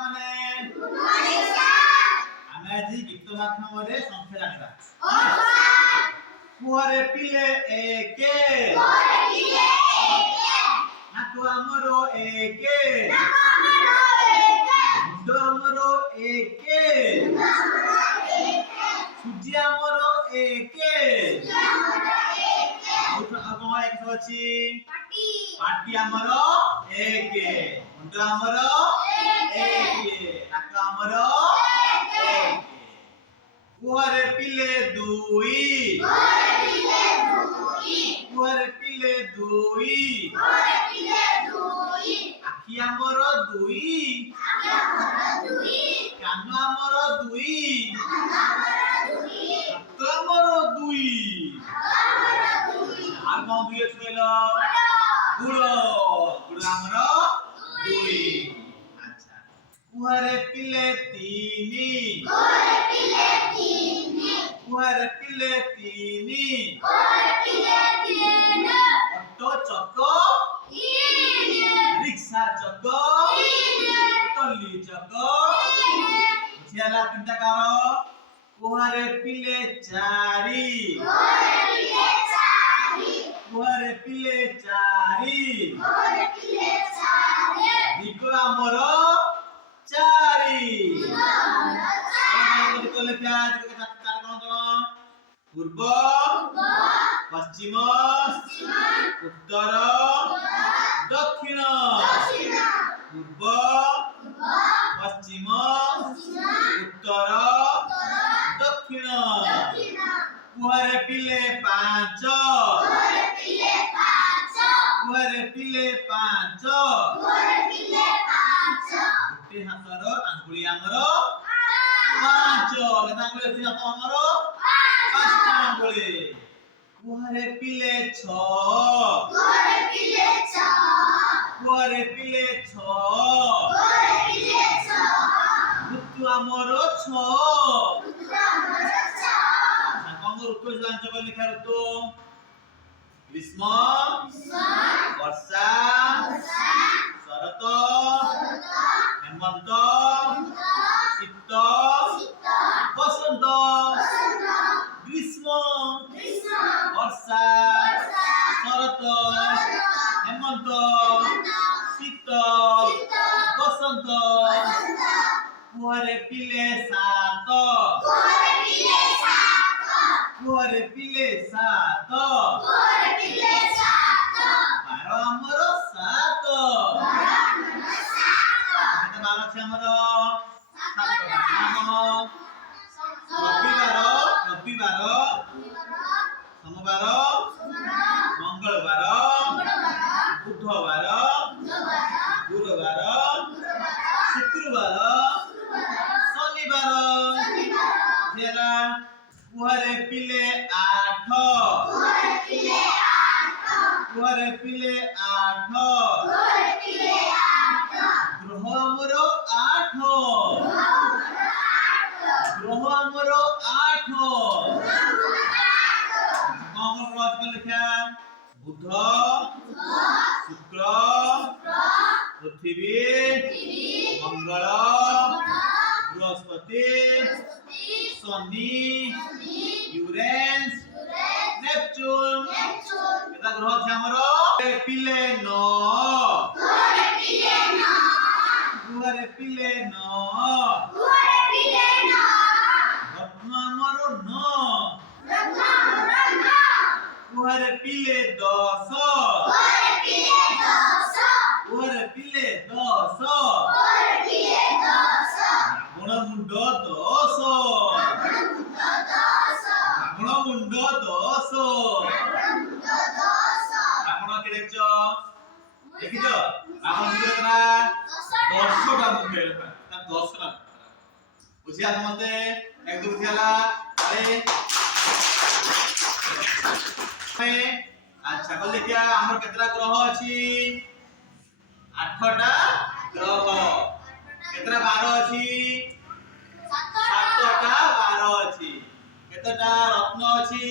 মানে ଆମେ ଆଜି ଗୀତ ମାଧ୍ୟମରେ ସଂଖ୍ୟା ଜାଣିବା। କୁହରେ ପିଲେ ଏକେ ନାକ ଆମର ଏକେ ମୁଣ୍ଡ ଆମର ଏକେ ସୂର୍ଯ୍ୟ ଆମର ଏକେ ଆଉ କଣ ଏକ ଅଛି ପାଟି ଆମର ଏକେ ମୁଣ୍ଡ ଆମର ଏକେ ନାକ ଆମର ଏକେ କୁହରେ ପିଲେ ଦୁଇ କୁହରେ ପିଲେ ଦୁଇ ଆଖି ଆମର ଦୁଇ କାନ ଆମର ଦୁଇ ହାତ ଆମର ଦୁଇ ଆଉ କଣ ଦୁଇ ଅଛି କହିଲ ଗୁଡ଼ ଗୁଡ଼ ଆମର ଦୁଇ ଆଚ୍ଛା କୁହରେ ପିଲେ ତିନି କୁହରେ ପିଲେ ତିନି ଅଟୋ ଚକ ରିକ୍ସା ଚକ টলি চক বুঝিয়ালা তিনটা কার কুহারে পিলে চারি কুহারে পিলে চারি দিগ আমার চারি পূর্ব পশ্চিম উত্তর দক্ষিণ পূর্ব পশ্চিম উত্তর দক্ষিণ কুহরে পিলে পাঁচ কুহরে পিলে পাঁচ গোটে হাতর আঙ্গুଳି ଆମର ପାଞ୍ଚ କେତେ ଆଙ୍ଗୁଳି ଅଛି ହାତ ଆମର ପାଞ୍ଚଟା ଆଙ୍ଗୁଳି କୁହରେ ପିଲେ ଛଅ କୁହରେ ପିଲେ ଛଅ ଋତୁ ଆମର ଛଅ କଣ ଋତୁ ଜାଣିଛ କହିଲେ ଲେଖା ଋତୁ ଗ୍ରୀଷ୍ମ ବର୍ଷା ଶରତ হেমন্ত শীত বসন্ত গ্রীষ্ম বর্ষা শরত হেমন্ত শীত বসন্ত কুহরে পিলে সাত কুহরে পিলে সাত বার আমার সাত বার আছে আমার রবিবার রবিবার সোমবার মঙ্গলবার বুধবার গুরুবার শুক্রবার শনিবার জেলা কুহরে পিলে আঠ কুহরে পিলে আঠ গ্রহ আমার আঠ গ্রহ আমার আঠ লেখা বুধ শুক্র পৃথিবী মঙ্গল বৃহস্পতি শনি ইউরেন্স নেপচুন এটা গ্রহ আছে আমার পিলে ন কুহরে পিলে ন রত্ন আমার ন কুহরে পিলে দশ কুহরে পিলে দশ রাবণ মুন্ড দশ রাবণ মুন্ড দশ রাবণ কে দেখছ দেখিছ রাবণ মুন্ড কেনা 10টা মুন্ড এরকম না 10টা বুঝিয়া তোমাতে এক দুই খেলা আরে আচ্ছা কল দেখিয়া আমার কেতরা গ্রহ আছে 8টা গ্রহ কেতরা বার আছে 7টা বার আছে কেতটা রত্ন আছে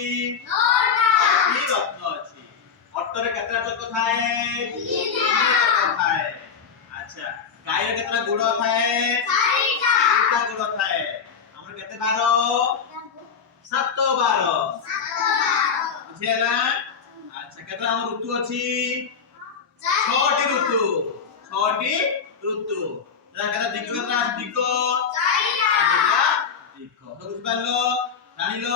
9টি রত্ন আছে অট্টরে কেতরা চক্র থাকে 3টি চক্র থাকে আচ্ছা ଗାଈର କେତେଟା ଗୋଡ଼ ଥାଏ? 4ଟା ଗୋଡ଼ ଥାଏ। ଆମର କେତେ ବାର? 7 ବାର। ବୁଝିହେଲା? ଆଚ୍ଛା କେତେଟା ଆମ ଋତୁ ଅଛି? 6ଟି ଋତୁ। 6ଟି ଋତୁ। କେତେଟା ଦିଗ କେତେଟା ଅଛି? ଦିଗ 4ଟା ଦିଗ। ବୁଝିପାରିଲ? ଜାଣିଲ?